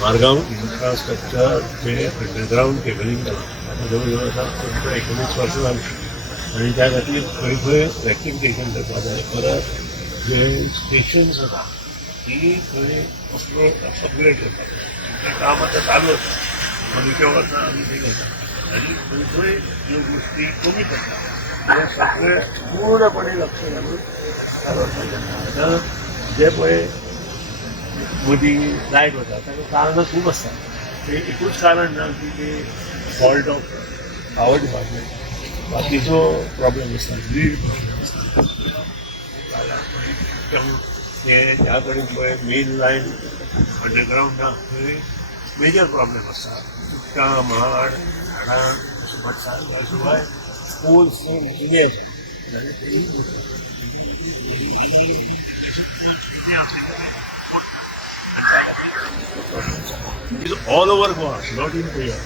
Margao infrastructure जे underground cabling केलां जवळ जवळ आतां 19 वर्सां जालीं आनी त्या खातीर खंय खंय रेक्टिफिकेशन करपा जाय परत जे स्टेशन्स आसा ती खंय अपग्रेड करपा जाय तें काम आतां चालू आसा मनीच्या वर्सां आमी तें करता आनी खंय खंय ह्यो गोश्टी कमी करता हे सगळें पूर्णपणे लक्ष घालून आतां जे पळय मदीं लायट वता ताका कारणां खूब आसता तें एकूच कारण ना की ते फॉल्ट ऑफ पावर डिपार्टमेंट बाकीचो प्रॉब्लेम आसता ग्रीड प्रॉब्लेम आसता ते ज्या कडेन पळय मेन लायन अंडरग्राउंड ना थंय मेजर प्रॉब्लेम आसता उदकां माड झाडां पडटा शिवाय पोल्स कितें is all over Goa not in pair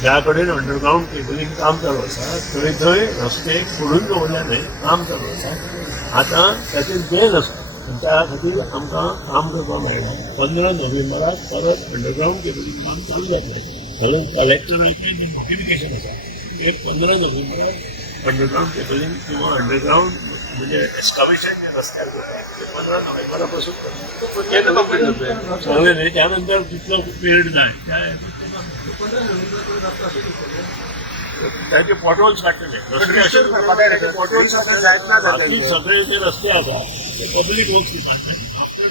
ज्या कडेन अंडरग्राउंड केबलिंग काम चालू आसा थंय थंय रस्ते खोडून दवरल्याने काम चालू आसा आतां ताचेर बेन आसा त्या खातीर आमकां काम करपाक मेळना 15 नोव्हेंबराक परत अंडरग्राउंड केबलिंग काम चालू जातलें म्हणून कलेक्टराचें जें नोटिफिकेशन आसा तें 15 नोव्हेंबराक अंडरग्राउंड केबलिंग किंवा अंडरग्राउंड म्हणजे एस्कावेशन जे रस्त्यार करता ते 15 नोव्हेंबरा पासून केन्ना कंप्लीट जातलें सगळें न्ही त्यानंतर कितलो पिरियड जाय त्याचे पॉटहोल्स काडटले पॉटहोल्स बाकी सगळे जे रस्ते आसा ते पब्लीक वर्क्स डिपार्टमेंट आफ्टर